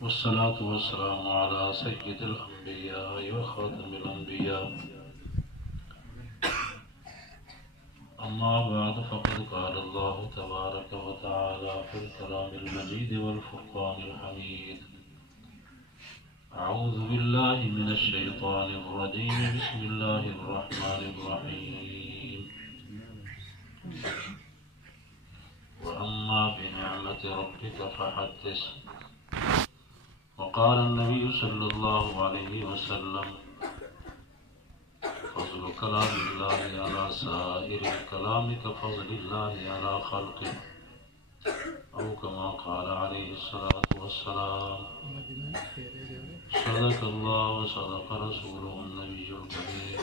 والصلاة والسلام على سيد الأنبياء وخاتم الأنبياء أما بعد فقد قال الله تبارك وتعالى في الكلام المجيد والفرقان الحميد أعوذ بالله من الشيطان الرجيم بسم الله الرحمن الرحيم وأما بنعمة ربك فحدث وقال النبي صلى الله عليه وسلم فضل كلام الله على سائر الكلام كفضل الله على خلقه أو كما قال عليه الصلاة والسلام صدق الله وصدق رسوله النبي الكريم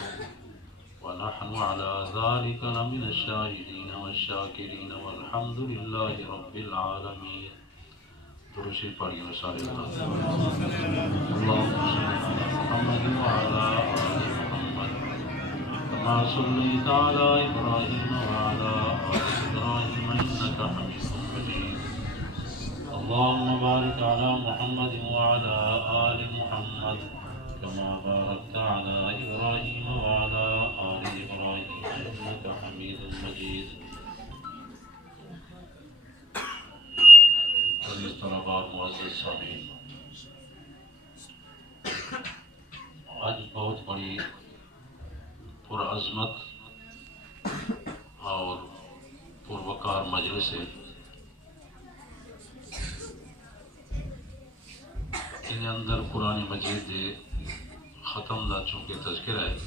ونحن على ذلك لمن الشاهدين والشاكرين والحمد لله رب العالمين. درشی پڑھی سارے اللهم صل على محمد وعلى آل محمد كما صليت على إبراهيم وعلى آل إبراهيم إنك حميد مجيد. اللهم بارك على محمد وعلى آل محمد كما باركت على إبراهيم وعلى آل إبراهيم إنك حميد مجيد. عزیز طلباء اور معزز سامعین، آج بہت بڑی پرعظمت اور پروقار مجلس ہے. ان اندر قرآن مجید دے ختم دا چونکہ تذکرہ ہے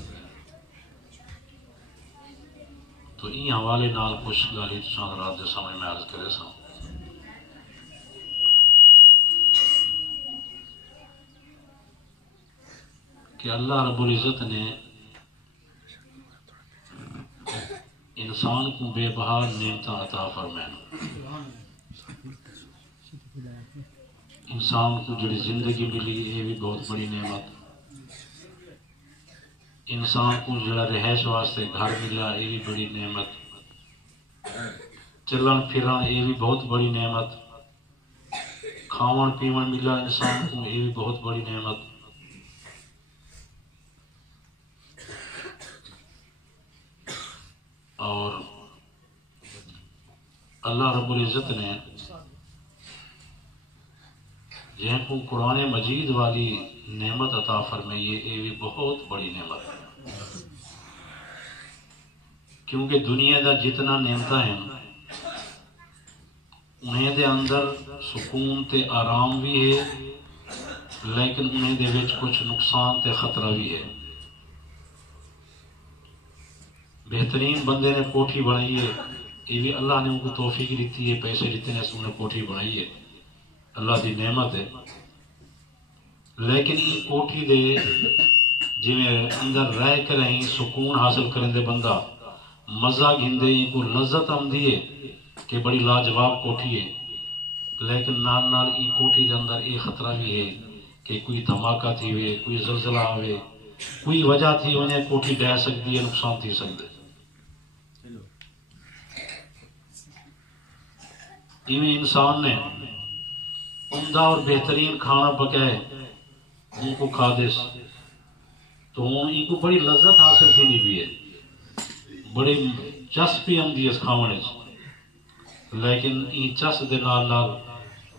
تو این حوالے نال کچھ گالی تساں رات دے سامنے میں عرض کرے سا کہ اللہ رب العزت نے انسان کو بے بہا نعمت عطا فرمائیں. انسان کو جڑی زندگی ملی یہ بھی بہت بڑی نعمت. انسان کو جڑا رہائش واسطے گھر ملا یہ بھی بڑی نعمت. چلن پھرن یہ بھی بہت بڑی نعمت. کھاون پیون ملا انسان کو یہ بھی بہت بڑی نعمت. اور اللہ رب العزت نے جن کو قرآن مجید والی نعمت عطا فرمائی ہے یہ بھی بہت بڑی نعمت ہے. کیونکہ دنیا دا جتنا نعمت ہیں انہیں دے اندر سکون تے آرام بھی ہے لیکن انہیں دے وچ کچھ نقصان تے خطرہ بھی ہے. بہترین بندے نے کوٹھی بنائی ہے یہ بھی اللہ نے ان کو توفیق دیتی ہے، پیسے دیتے ہیں انہوں نے کوٹھی بنائی ہے، اللہ دی نعمت ہے. لیکن یہ کوٹھی دے جی اندر رہ کر رہیں سکون حاصل کریں دے بندہ مزہ گھندے ان کو لذت آمدی ہے کہ بڑی لاجواب کوٹھی ہے. لیکن نال نال یہ کوٹھی دے اندر یہ خطرہ بھی ہے کہ کوئی دھماکہ تھی ہوئے، کوئی زلزلہ ہوئے، کوئی وجہ تھی انہیں کوٹھی ڈہ سکتی ہے، نقصان تھی سکتے. ایویں انسان نے عمدہ اور بہترین کھانا پکائے ان کو کھا دے تو ان کو بڑی لذت حاصل تھی نہیں بھی ہے، بڑی چس بھی آمدی ہے اس کھاونے سے. لیکن یہ چس دے نال نال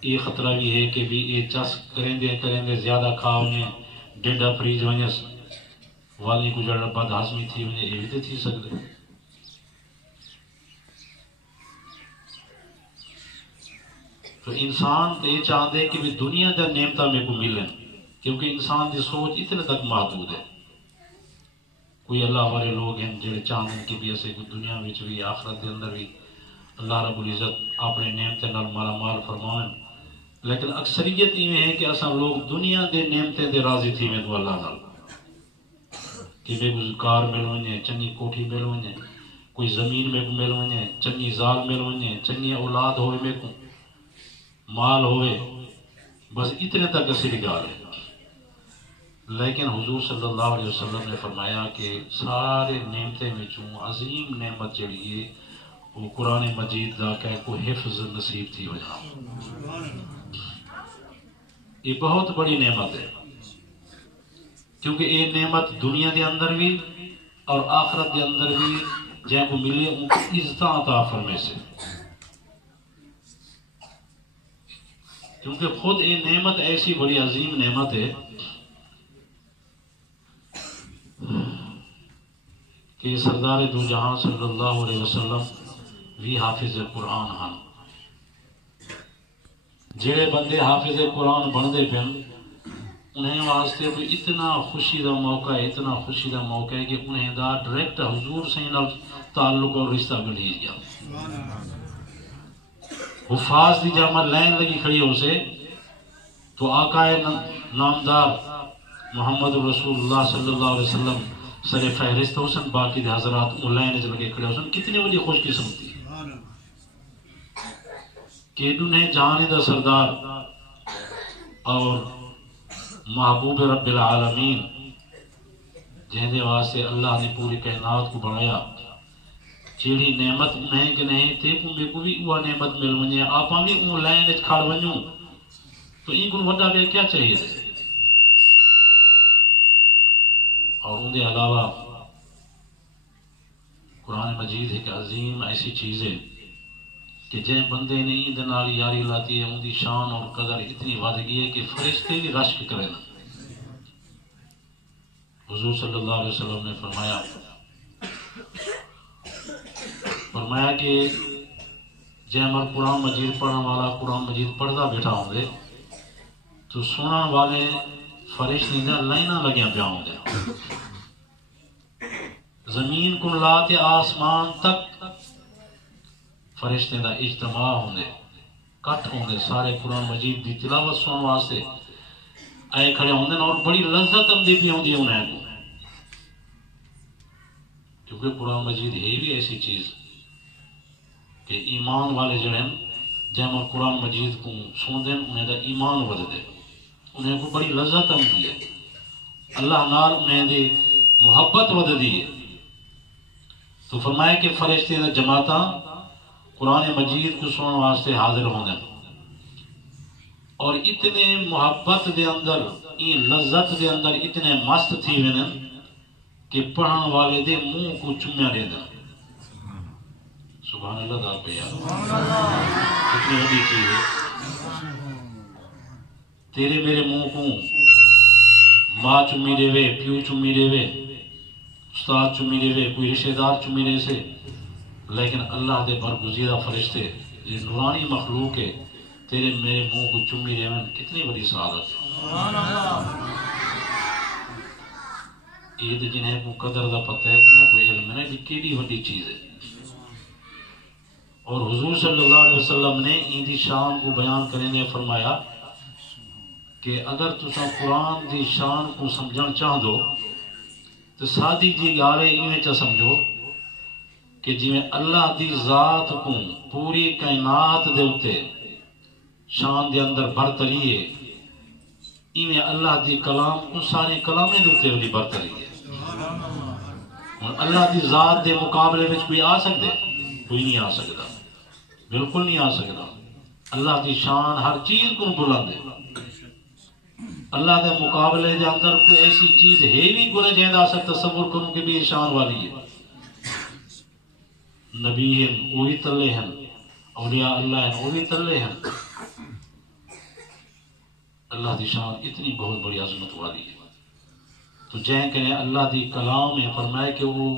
یہ خطرہ بھی ہے کہ بھی یہ چس کریں دے زیادہ کھا انہیں ڈیڈا فریج وجہ والی کو جڑا بد ہضمی تھی انہیں یہ بھی تھی سکتے. تو انسان یہ چاہتے کہ بھی دنیا کا نعمتہ میں کو ملیں کیونکہ انسان کی سوچ اتنے تک محدود ہے. کوئی اللہ والے لوگ ہیں جڑے چاہتے ہیں کہ بھی ایسے کوئی دنیا میں بھی آخرت کے اندر بھی اللہ رب العزت اپنے نعمتیں نال مالا مال فرمائیں. لیکن اکثریت یہ ہے کہ اصل لوگ دنیا دے نعمتیں دے راضی تھی میں تو اللہ نال کہ بے کوئی کار ملونے، چنگی کوٹھی ملونے، کوئی زمین میں کو ملونے، چنگی زال ملونے، چنگی اولاد ہوئے میں کو مال ہوئے، بس اتنے تک اسی گال ہے. لیکن حضور صلی اللہ علیہ وسلم نے فرمایا کہ سارے نعمتیں میں چوں عظیم نعمت جڑی ہے وہ قرآن مجید دا کہ کو حفظ نصیب تھی وجہ. یہ بہت بڑی نعمت ہے، کیونکہ یہ نعمت دنیا کے اندر بھی اور آخرت کے اندر بھی جن کو ملے ان کو عزت عطا فرمائے سے، کیونکہ خود یہ نعمت ایسی بڑی عظیم نعمت ہے کہ سردار دو جہاں صلی اللہ علیہ وسلم بھی حافظ قرآن ہیں۔ جڑے بندے حافظ قرآن بنتے پہ انہیں واسطے کوئی اتنا خوشی دا موقع ہے، اتنا خوشی دا موقع ہے کہ انہیں دا ڈائریکٹ حضور سے تعلق اور رشتہ بڑھی گیا۔ حفاظ دی جامع لائن لگی کھڑی ہو سے تو آقا نامدار محمد رسول اللہ صلی اللہ علیہ وسلم سر فہرست حسن، باقی دے حضرات ان لائن لگے کھڑے حسن۔ کتنی بڑی خوش قسمتی کہ انہیں جہان دا سردار اور محبوب رب العالمین جہاں دے واسطے اللہ نے پوری کائنات کو بنایا، جیڑی نعمت انہیں کہ نہیں تے کو میں کو بھی وہ نعمت مل ونجے، آپاں بھی ان لائن کھڑ ونجوں تو ان کو وڈا بے کیا چاہیے تھے۔ اور ان کے علاوہ قرآن مجید ایک عظیم ایسی چیز ہے کہ جن بندے نے اند نال یاری لاتی ہے ان کی شان اور قدر اتنی بڑھ گئی ہے کہ فرشتے بھی رشک کریں۔ حضور صلی اللہ علیہ وسلم نے فرمایا کہ جے ہمارا قرآن مجید پڑھنے والا قرآن مجید پڑھتا بیٹھا ہوں گے تو سنن والے فرشتے دے لائناں لگیاں پیا ہوں گے، زمین کو لاتے آسمان تک فرشتے دا اجتماع ہوں گے، کٹ ہوں گے، سارے قرآن مجید دی تلاوت سننے واسطے آئے کھڑے ہوں گے اور بڑی لذت ہم دی پی ہوں گی انہیں کو، کیونکہ قرآن مجید ہے بھی ایسی چیز کہ ایمان والے جڑے ہیں جب ہم قرآن مجید کو سن دیں انہیں دا ایمان ود دے، انہیں کو بڑی لذت ہم دی ہے، اللہ نال انہیں دی محبت ود دی ہے۔ تو فرمایا کہ فرشتے دا جماعتاں قرآن مجید کو سننے واسطے حاضر ہوں گے اور اتنے محبت دے اندر این لذت دے اندر اتنے مست تھی وینے کہ پڑھن والے دے منہ کو چومیا دے دیں۔ سبحان اللہ دا پہ یار کتنی بڑی چیز ہے، تیرے میرے منہ کو ماں چومی دے وے، پیو چومی دے وے، استاد چومی دے وے، کوئی رشتہ دار چومی دے سے، لیکن اللہ دے برگزیدہ فرشتے یہ نورانی مخلوق ہے تیرے میرے منہ کو چومی دے وے، کتنی بڑی سعادت ہے۔ عید جنہیں کو قدر دا پتہ ہے انہیں کوئی علم ہے کہ کیڑی بڑی چیز ہے، اور حضور صلی اللہ علیہ وسلم نے ان دی شان کو بیان کریں گے فرمایا کہ اگر تساں قرآن دی شان کو سمجھن چاہ دو تو سادی جی گالے انہیں چاہ سمجھو کہ جی میں اللہ دی ذات کو پوری کائنات دے اتے شان دے اندر برتری ہے، ایویں اللہ دی کلام کو سارے کلامیں دے اتے والی برتری ہے۔ اور اللہ دی ذات دے مقابلے میں کوئی آ سکتے؟ کوئی نہیں آ سکتا، بالکل نہیں آ سکتا۔ اللہ دی شان ہر چیز کو بلند ہے، اللہ دے مقابلے دے اندر کوئی ایسی چیز ہے بھی کوئی جہاں آ سکتا تصور کروں کہ بھی یہ شان والی ہے۔ نبی ہیں وہی تلے ہیں، اولیاء اللہ ہیں وہی تلے ہیں، اللہ دی شان اتنی بہت بڑی عظمت والی ہے۔ تو جہاں کہنے اللہ دی کلام ہے فرمائے کہ وہ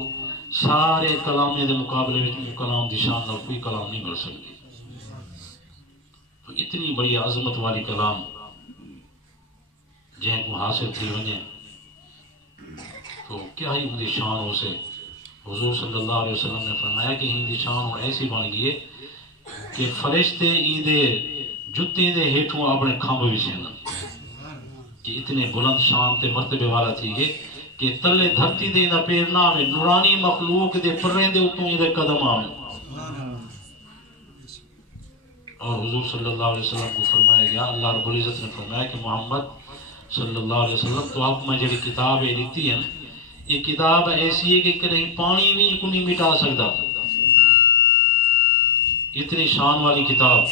سارے کلامیں دے مقابلے میں کلام دی شان اور کوئی کلام نہیں مل سکتی۔ تو اتنی بڑی عظمت والی کلام جہاں کو حاصل تھی ونجے تو کیا ہی ان شان ہو سے۔ حضور صلی اللہ علیہ وسلم نے فرمایا کہ ان شان ایسی بن گئی ہے کہ فرشتے ایدے جتے دے ہیٹھوں اپنے کھمب بھی چھینا، کہ اتنے بلند شان تے مرتبے والا تھی گئے کہ تلے دھرتی دے دا پیر نہ آوے، نورانی مخلوق دے پرین دے اتوں دے قدم آوے۔ اور حضور صلی اللہ علیہ وسلم کو فرمایا گیا، اللہ رب العزت نے فرمایا کہ محمد صلی اللہ علیہ وسلم تو آپ میں جڑی کتاب ہے دیتی ہے یہ کتاب ایسی ہے کہ کہیں پانی بھی کو نہیں مٹا سکتا، اتنی شان والی کتاب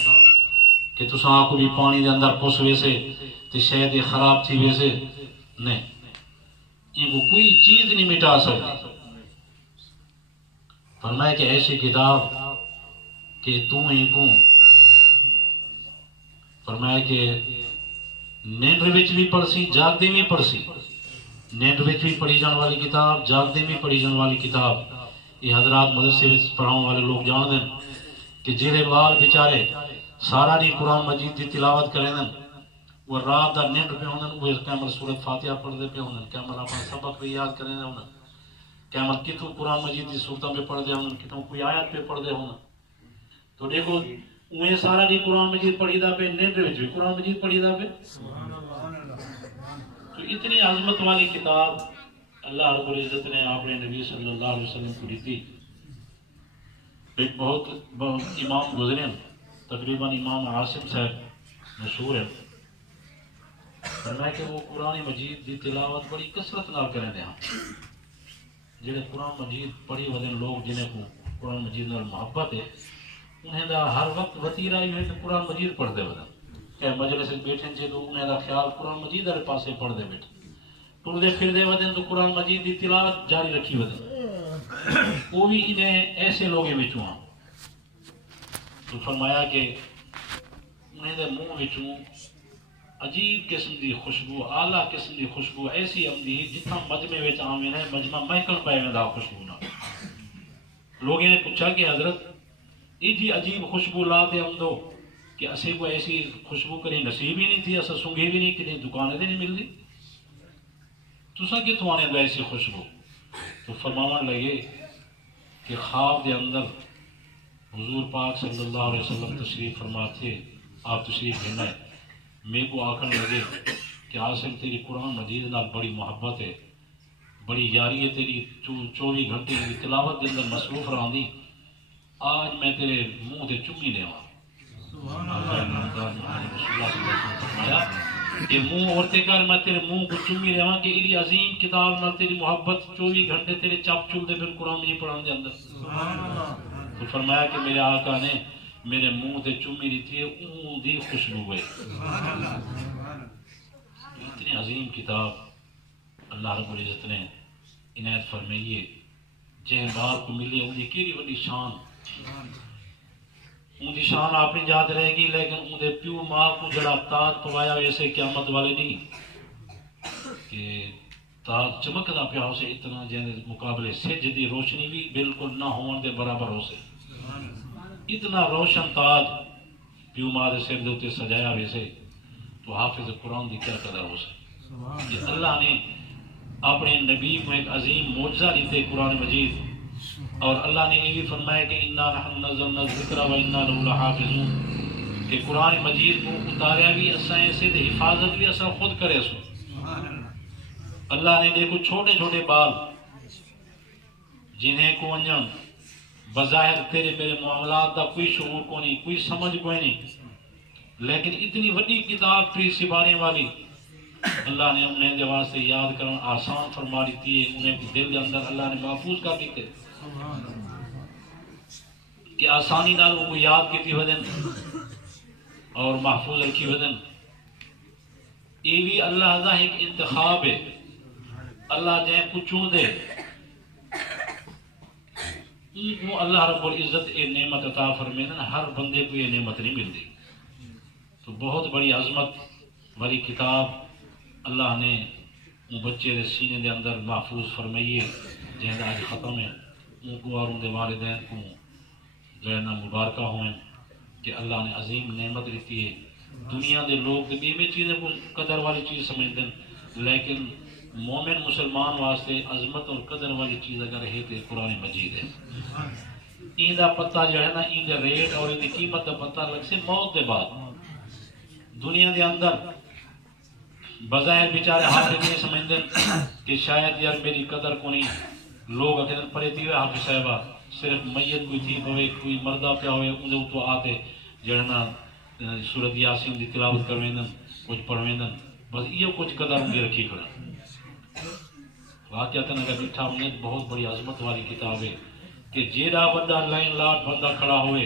کہ تساں آکو بھی پانی دے اندر پس ویسے تو شاید یہ خراب تھی ویسے نہیں، ان کو کوئی چیز نہیں مٹا سکتی۔ فرمایا کہ ایسی کتاب کہ تو ہی کو فرمایا کہ نیند وچ بھی پڑھ سی جاگدے بھی پڑھ سی، نیند وچ بھی پڑھی جان والی کتاب، جاگدے بھی پڑھی جان والی کتاب۔ یہ حضرات مدرسے وچ پڑھاؤں والے لوگ جان دیں کہ جہے بال بیچارے سارا نہیں قرآن مجید کی تلاوت کریں دن، وہ رات دا نیند پہ ہوندن، وہ کیمل سورت فاتحہ پڑھ دے پہ ہوندن، کیمل اپنا سبق بھی یاد کریں دے ہوندن، کیمل کتوں قرآن مجید کی صورتوں پہ پڑھ دے ہوندن، کتوں کوئی آیت پہ پڑھ دے ہوندن۔ تو دیکھو انہیں سارا نہیں قرآن مجید پڑھی دا پہ، نیند وچ بھی قرآن مجید پڑھی دا پہ۔ تو اتنی عظمت والی کتاب اللہ رب العزت نے اپنے نبی صلی اللہ علیہ وسلم کو دی۔ ایک بہت امام گزرے ہیں، تقریباً امام عاصم صاحب مشہور ہے، فرمایا کہ وہ قرآن مجید دی تلاوت بڑی کثرت نال کریں دے ہاں، جنہیں قرآن مجید پڑھی ودن لوگ جنہیں کو قرآن مجید نال محبت ہے، انہیں دا ہر وقت وطیرہ ہی ہے کہ قرآن مجید پڑھ دے ودن، کہ مجلس بیٹھیں چاہے تو انہیں دا خیال قرآن مجید ہر پاسے پڑھ دے بیٹھیں، ٹر دے پھر دے ودن تو قرآن مجید دی تلاوت جاری رکھی ودن۔ وہ بھی انہیں ایسے لوگیں بچوں ہاں۔ تو فرمایا کہ انہیں دے منہ وچوں عجیب قسم دی خوشبو، اعلیٰ قسم دی خوشبو ایسی آمدی جتنا مجمع وچ آویں ہے، مجمع مہکن پے ویندا خوشبو نال۔ لوگوں نے پوچھا کہ حضرت یہ جی عجیب خوشبو لا دے آمدو کہ اسے کو ایسی خوشبو کہیں نصیب ہی نہیں تھی، اسا سنگھی بھی نہیں، کہیں دکانیں دے نہیں ملتی، تساں کتوں آنے دو ایسی خوشبو؟ تو فرماون لگے کہ خواب دے اندر حضور پاک صلی اللہ علیہ وسلم تشریف فرما تھے، آپ تشریف لینا ہے، میرے کو آکھن لگے کہ عاصم تیری قرآن مجید نال بڑی محبت ہے، بڑی یاری ہے تیری، 24 گھنٹے کی تلاوت کے اندر مصروف رہاندی، آج میں تیرے منہ تے چمی لے آؤں۔ فرمایا کہ منہ اورتے کر میں تیرے منہ کو چمی لے آؤں کہ ایلی عظیم کتاب نال تیری محبت 24 گھنٹے تیرے چاپ چل دے پھر قرآن مجید پڑھان دے اندر۔ تو فرمایا کہ میرے آقا نے میرے منہ تے چمی دیتی ہے، اون دی خوشبو ہے۔ اتنی عظیم کتاب اللہ رب العزت نے عنایت فرمائی ہے، جہاں بار کو ملے ان کی کیڑی بڑی شان، ان کی شان اپنی یاد رہے گی، لیکن ان دے پیو ماں کو جڑا تاج پوایا ویسے قیامت والے نہیں کہ تاج چمکدا پیا ہو سے، اتنا جن مقابلے سج دی روشنی بھی بالکل نہ ہون دے برابر ہو سے، اتنا روشن تاج پیو ماں دے سر دے اوتے سجایا ویسے، تو حافظ قرآن دی کیا قدر ہو سے۔ یہ اللہ نے اپنے نبی کو ایک عظیم معجزہ دیتے قرآن مجید، اور اللہ نے یہ بھی فرمایا کہ انا نحن نزلنا الذکر و انا لہ لحافظون، کہ قرآن مجید کو اتاریا بھی اساں ایسے دے حفاظت بھی اساں خود کرے سو۔ اللہ نے دیکھو چھوٹے چھوٹے بال جنہیں کو انجم بظاہر تیرے میرے معاملات دا کوئی شعور کو نہیں، کوئی سمجھ کوئی نہیں، لیکن اتنی وڈی کتاب پری سپارے والی اللہ نے انہیں دے واسطے یاد کرنا آسان فرما دیتی ہے، انہیں دل دے اندر اللہ نے محفوظ کر دیتے کہ آسانی نال وہ یاد کیتی ودن اور محفوظ رکھی ودن۔ یہ بھی اللہ کا ایک انتخاب ہے، اللہ جائیں کو چون دے وہ اللہ رب العزت یہ نعمت عطا فرمیدن، ہر بندے کو یہ نعمت نہیں ملتی۔ تو بہت بڑی عظمت والی کتاب اللہ نے وہ بچے دے سینے دے اندر محفوظ فرمائیے، جہاں آج ختم ہے، ان کو اور ان کے والدین کو جو ہے نا مبارکہ ہوئیں کہ اللہ نے عظیم نعمت دیتی ہے۔ دنیا دے لوگ بھی چیزیں کو قدر والی چیز سمجھتے ہیں، لیکن مومن مسلمان واسطے عظمت اور قدر والی چیز اگر ہے تو قرآن مجید ہے۔ این دا پتہ جو ہے نا، این دا ریٹ اور این دی قیمت دا پتہ لگ سے موت دے بعد۔ دنیا دے اندر بظاہر بیچارے حافظ نہیں سمجھتے کہ شاید یار میری قدر کو نہیں، لوگ اکیدن پڑے تھی ہوئے حافظ صاحبہ صرف میت کوئی تھی ہوئے، کوئی مردہ پیا ہوئے، انہیں تو آتے جو ہے نا سورت یاسین دی تلاوت کرویندن، کچھ پڑھویندن، بس یہ کچھ قدر انہیں رکھی کرا۔ واقعاتاً اگر بیٹھا انہیں بہت بڑی عظمت والی کتاب ہے کہ جیڑا بندہ لائن لاٹ بندہ کھڑا ہوئے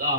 10